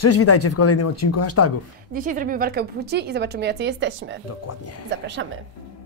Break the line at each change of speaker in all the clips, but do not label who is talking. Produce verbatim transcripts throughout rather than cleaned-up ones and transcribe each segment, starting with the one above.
Cześć, witajcie w kolejnym odcinku hashtagów.
Dzisiaj zrobimy walkę płci i zobaczymy, jacy jesteśmy.
Dokładnie.
Zapraszamy.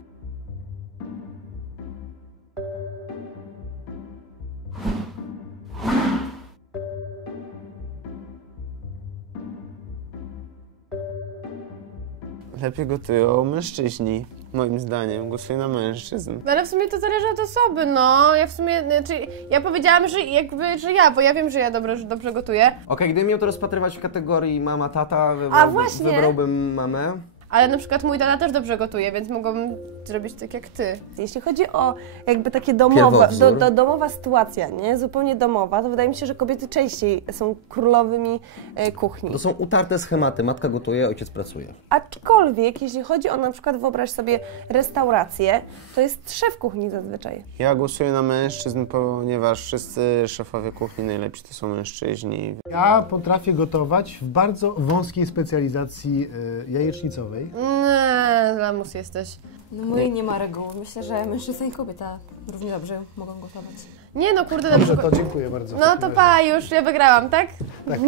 Lepiej gotują mężczyźni, moim zdaniem. Głosuję na mężczyzn.
No ale w sumie to zależy od osoby, no. Ja w sumie, znaczy, ja powiedziałam, że jakby, że ja, bo ja wiem, że ja dobrze, że dobrze gotuję.
Okej, okay, gdybym miał to rozpatrywać w kategorii mama, tata, wybrałbym,
A właśnie.
wybrałbym mamę.
Ale na przykład mój tata też dobrze gotuje, więc mogłabym zrobić tak jak ty.
Jeśli chodzi o jakby takie domowe, do, do, domowa sytuacja, nie? Zupełnie domowa, to wydaje mi się, że kobiety częściej są królowymi e, kuchni.
To są utarte schematy. Matka gotuje, ojciec pracuje.
Aczkolwiek, jeśli chodzi o na przykład, wyobraź sobie restaurację, to jest szef kuchni zazwyczaj.
Ja głosuję na mężczyzn, ponieważ wszyscy szefowie kuchni najlepsi to są mężczyźni.
Ja potrafię gotować w bardzo wąskiej specjalizacji y, jajecznicowej.
Nie, lamus jesteś.
No mój nie ma reguły. Myślę, że mężczyzna i kobieta równie dobrze mogą gotować.
Nie no, kurde, na
Dobrze,
przykład...
to dziękuję bardzo.
No to pa, już ja wygrałam, tak?
Tak.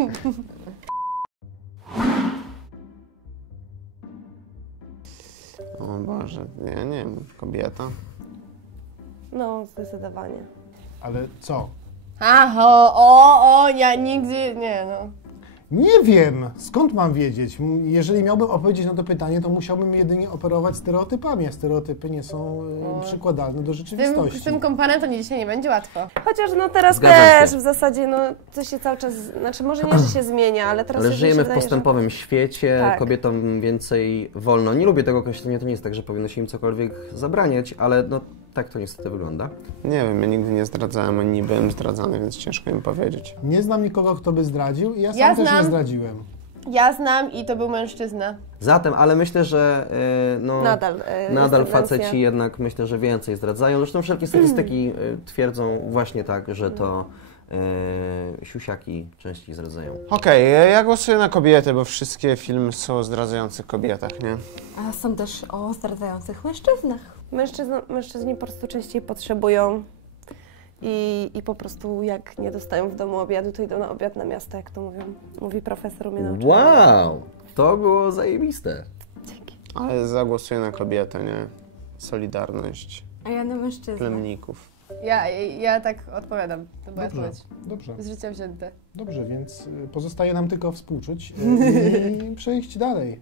O Boże, ja nie wiem, kobieta.
No, zdecydowanie.
Ale co?
Aha, o, o, ja nigdy, nie no.
Nie wiem, skąd mam wiedzieć? M- Jeżeli miałbym odpowiedzieć na to pytanie, to musiałbym jedynie operować stereotypami, a stereotypy nie są y, przykładalne do
Z tym,
rzeczywistości.
z tym kompanem to nie, dzisiaj nie będzie łatwo.
Chociaż no teraz
Zgadzam
też
się.
w zasadzie, no to się cały czas, znaczy może nie, że się zmienia, ale teraz
Ale
już mi
żyjemy
się
w
wydaje,
postępowym świecie,
Tak.
kobietom więcej wolno. Nie lubię tego określenia, to nie jest tak, że powinno się im cokolwiek zabraniać, ale no tak to niestety wygląda.
Nie wiem, ja nigdy nie zdradzałem, ani nie byłem zdradzany, więc ciężko mi powiedzieć.
Nie znam nikogo, kto by zdradził i ja sam
Ja
też nie
znam.
zdradziłem.
Ja znam i to był mężczyzna.
Zatem, ale myślę, że yy, no,
Nadal, yy, jest
nadal
tendencja.
faceci jednak myślę, że więcej zdradzają. Zresztą wszelkie statystyki yy, twierdzą właśnie tak, że to yy, siusiaki częściej zdradzają.
Okej, okay, ja głosuję na kobiety, bo wszystkie filmy są o zdradzających kobietach, nie?
A są też o zdradzających mężczyznach.
Mężczyzn, mężczyźni po prostu częściej potrzebują i, i po prostu jak nie dostają w domu obiadu, to idą na obiad na miasto, jak to mówią, mówi profesor u mnie nauczyciel.
Wow! To było zajebiste.
Ale zagłosuję na kobietę, nie? Solidarność
A ja na mężczyznę.
plemników.
Ja, ja tak odpowiadam, to była
Dobrze,
odpowiedź.
dobrze,
Z życia wzięte.
dobrze, więc y, pozostaje nam tylko współczuć y, i przejść dalej.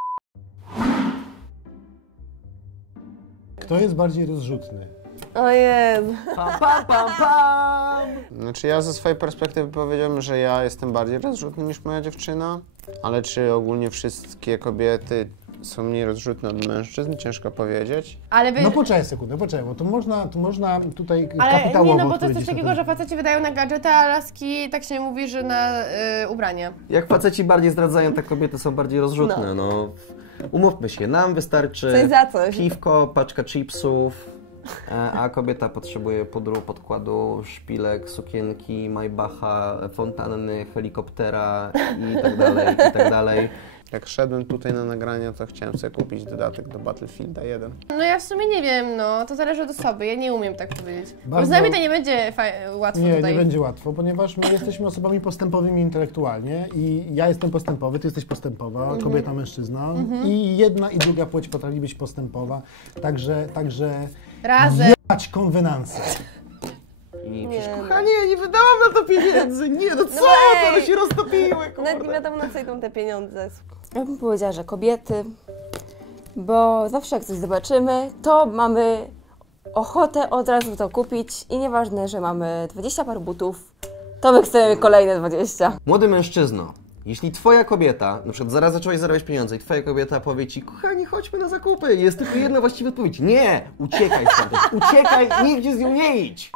Kto jest bardziej rozrzutny?
O Jezu.
Pam, pam, pam, pam!
Znaczy ja ze swojej perspektywy powiedziałbym, że ja jestem bardziej rozrzutny niż moja dziewczyna, ale czy ogólnie wszystkie kobiety są mniej rozrzutne od mężczyzn? Ciężko powiedzieć.
Ale wy...
No poczekaj sekundę, poczekaj, bo to można, to można tutaj
Ale
kapitałowo
nie, no bo to jest coś
odpowiedzieć na
takiego,
ten-
że faceci wydają na gadżety, a laski tak się mówi, że na y, ubrania.
Jak faceci bardziej zdradzają, tak kobiety są bardziej rozrzutne. No. Umówmy się, nam wystarczy
Coś za coś.
piwko, paczka chipsów, e, a kobieta potrzebuje pudru, podkładu, szpilek, sukienki, Maybacha, fontanny, helikoptera i tak dalej, i tak dalej.
Jak szedłem tutaj na nagrania, to chciałem sobie kupić dodatek do Battlefielda jeden.
No ja w sumie nie wiem, no to zależy od osoby, ja nie umiem tak powiedzieć. Bo
Bardzo-
z nami to nie będzie fa- łatwo
Nie,
tutaj.
nie będzie łatwo, ponieważ my jesteśmy osobami postępowymi intelektualnie i ja jestem postępowy, ty jesteś postępowa,
Mhm.
kobieta, mężczyzna i jedna i druga płeć potrafi być postępowa, także, także
Razem.
jebać konwenanse.
I
Nie,
przecież,
no.
kochanie, nie wydałam na to pieniędzy, nie, no co,
ej!
one się roztopiły,
Nawet nie
kurde.
wiadomo, na co idą te pieniądze.
Ja bym powiedziała, że kobiety, bo zawsze jak coś zobaczymy, to mamy ochotę od razu to kupić i nieważne, że mamy dwadzieścia par butów, to my chcemy kolejne dwadzieścia.
Młody mężczyzno, jeśli twoja kobieta, na przykład zaraz zacząłeś zarabiać pieniądze i twoja kobieta powie ci, kochani, chodźmy na zakupy, jest tylko jedna właściwa odpowiedź. Nie! Uciekaj stąd, uciekaj, nigdzie z nią nie idź!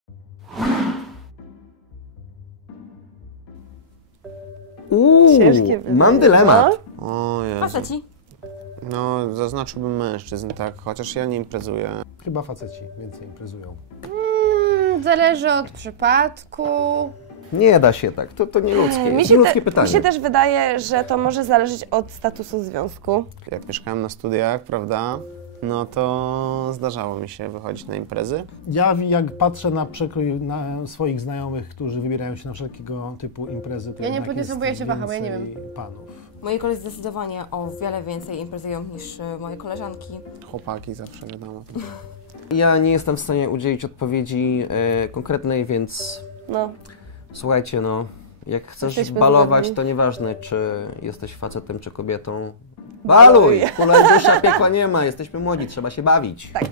Uuu,
Ciężkie wyzwanie.
mam dylemat.
O Jezu.
Faceci.
No, zaznaczyłbym mężczyzn, tak, chociaż ja nie imprezuję.
Chyba faceci więcej imprezują.
Mm, zależy od przypadku.
Nie da się tak, to, to nie ludzkie,
Mi
jest
się,
ludzkie
te,
pytanie.
mi się też wydaje, że to może zależeć od statusu związku.
Jak mieszkałem na studiach, prawda, no to zdarzało mi się wychodzić na imprezy.
Ja jak patrzę na przekrój na swoich znajomych, którzy wybierają się na wszelkiego typu imprezy, to
Ja nie
jednak
podniosę,
jest
bo ja się waham, ja nie
więcej panów.
Moi koledzy zdecydowanie o wiele więcej imprezują niż e, moje koleżanki.
Chłopaki zawsze wiadomo.
Ja nie jestem w stanie udzielić odpowiedzi e, konkretnej, więc
No.
słuchajcie, no, jak chcesz
Jesteśmy
balować,
zgodni.
to nieważne, czy jesteś facetem, czy kobietą.
Baluj.
Baluj! Kula i dusza, piekła nie ma, jesteśmy młodzi, trzeba się bawić.
Tak.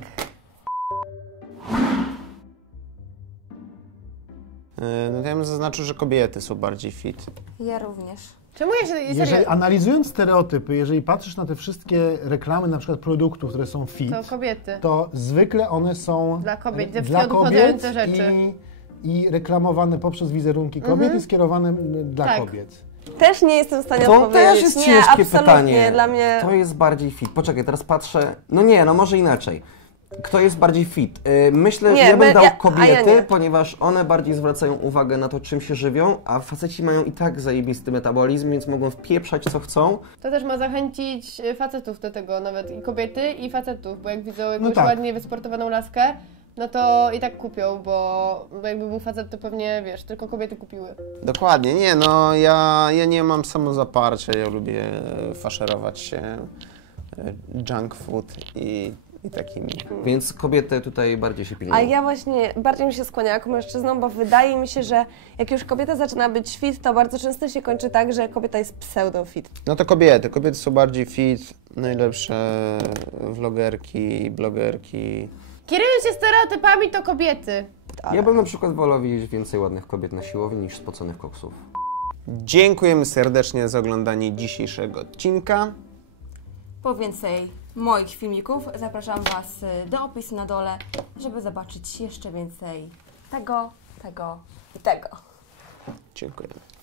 E, No to ja bym zaznaczył, że kobiety są bardziej fit.
Ja również.
Czemu ja się...
Jeżeli
Serio,
analizując stereotypy, jeżeli patrzysz na te wszystkie reklamy, na przykład produktów, które są fit,
to kobiety.
to zwykle one są
Dla kobiet, ze
dla
wschodu
kobiet
podające rzeczy.
i, i reklamowane poprzez wizerunki kobiet i skierowane dla
Tak.
kobiet.
Też nie jestem w stanie
To
odpowiedzieć.
też jest
nie,
ciężkie
absolutnie.
pytanie.
Dla mnie...
Kto jest bardziej fit? Poczekaj, teraz patrzę. No nie, no może inaczej. Kto jest bardziej fit? Yy, Myślę,
Nie,
że ja bym
my-
dał
ja- a ja
kobiety,
nie.
ponieważ one bardziej zwracają uwagę na to, czym się żywią, a faceci mają i tak zajebisty metabolizm, więc mogą wpieprzać co chcą.
To też ma zachęcić facetów do tego, nawet i kobiety, i facetów, bo jak widzą jakąś
tak.
ładnie wysportowaną laskę, no to i tak kupią, bo, bo jakby był facet, to pewnie, wiesz, tylko kobiety kupiły.
Dokładnie, nie no, ja, ja nie mam samozaparcia, ja lubię faszerować się e, junk food i, i takimi.
Więc kobiety tutaj bardziej się
A
pilnują.
ja właśnie bardziej mi się skłaniam jako mężczyzną, bo wydaje mi się, że jak już kobieta zaczyna być fit, to bardzo często się kończy tak, że kobieta jest pseudo-fit.
No to kobiety, kobiety są bardziej fit, najlepsze vlogerki, blogerki.
Kierując się stereotypami, to kobiety.
Ja bym na przykład wolał widzieć więcej ładnych kobiet na siłowni niż spoconych koksów.
Dziękujemy serdecznie za oglądanie dzisiejszego odcinka.
Po więcej moich filmików zapraszam Was y, do opisu na dole, żeby zobaczyć jeszcze więcej tego, tego i tego.
Dziękujemy.